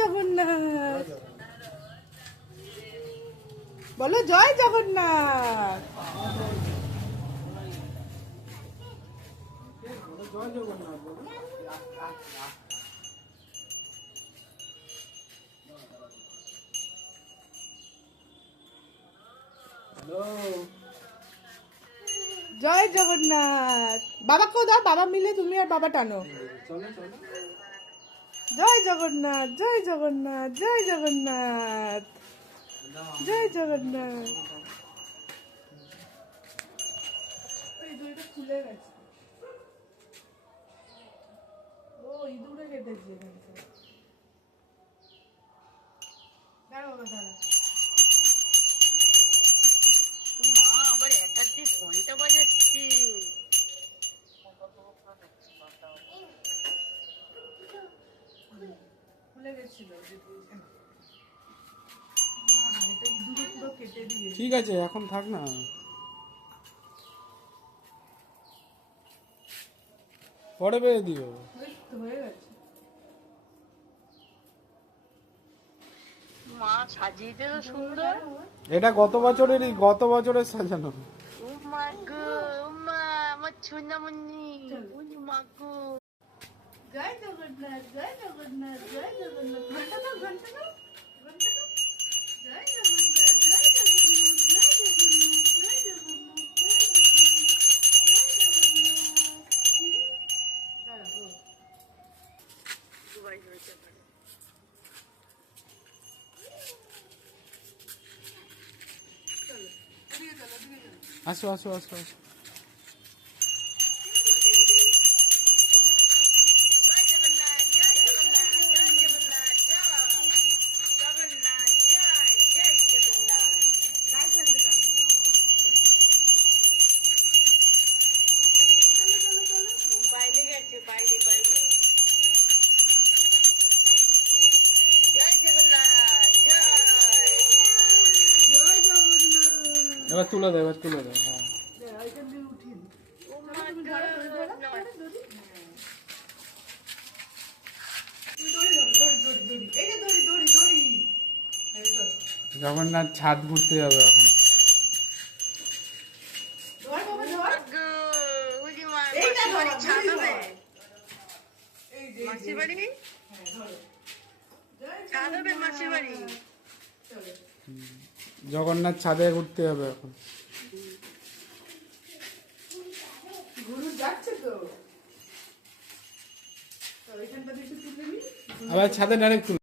জগন্নাথ বলো, জয় জগন্নাথ। জয় জগন্নাথ বলো। হ্যালো, জয় জগন্নাথ। বাবাকেও দাও, বাবা মিলে তুমি আর বাবা টানো। চলো চলো। জয় জগন্নাথ, জয় জগন্নাথ, জয় জগন্নাথ, জয় জগন্নাথ। এই দড়িটা খুলে গেছে। ও ইঁদুরে কেটেছে এখানটা। দাঁড়াও বাবা, দাঁড়াও। মা আবার একাধিক ঘন্টা বাজাচ্ছে। খুলে গেছিল। এটা ইঁদুরে পুরো কেটে দিয়েছে। ঠিক আছে, এখন থাক না। পরে বেড়ে দিও। এই তো হয়ে গেছে। মা সাজিয়ে দিল সুন্দর। এটা গত বছরের সাজানো। উমা গো, উমা আমার সোনামণি, উনি মা গো। জয় জগন্নাথ, জয় জগন্নাথ, জয় জগন্নাথ। ঘন্টা দাও, ঘন্টা দাও, ঘন্টা দাও। জয় জগন্নাথ, জয় জগন্নাথ, জয় জগন্নাথ, জয় জগন্নাথ, জয় জগন্নাথ, জয় জগন্নাথ। দাঁড়াও, ও। দুবাই হয়েছে পারে। চলো, ওদিকে চলো, ওদিকে চলো। আসো আসো আসো আসো। জয় জগন্নাথ, জয় জগন্নাথ, জয় জগন্নাথ, জয় জগন্নাথ, জয় জয় জগন্নাথ। রাইট হ্যান্ডে টানো। চলো, চলো, চলো। বাইরে গেছে, বাইরে বাইরে। জয় জগন্নাথ, জয়। জয় জগন্নাথ। এবার তুলে দাও, এবার তুলে দাও। হ্যাঁ, ওইখান দিয়ে উঠিয়ে দিই। উমা তুমি গো, ধরো, দড়ি ধরো, নয়। ধরো, দড়ি। হ্যাঁ। তুমি দড়ি ধরো, দড়ি, দড়ি, দড়ি। এই যে দড়ি, দড়ি, দড়ি। এই চলো। জগন্নাথ ছাদ ঘুরতে যাবে এখন। ধর বাবা, ধর। উমা গো, উনি মা এইটা মাসির বাড়ি ধরো, ছাদ দড়ি হবে। ধর। এই যে, এই যে, মাসির বাড়ি হ্যাঁ, ধরো। জয় ছাদ হবে মাসির বাড়ি। চলো। জগন্নাথ ছাদে ঘুরতে যাবে এখন। গুরু যাচ্ছে তো। তো এখানটা দিয়ে একটু তুলে নিই। আবার ছাদে ডাইরেক্ট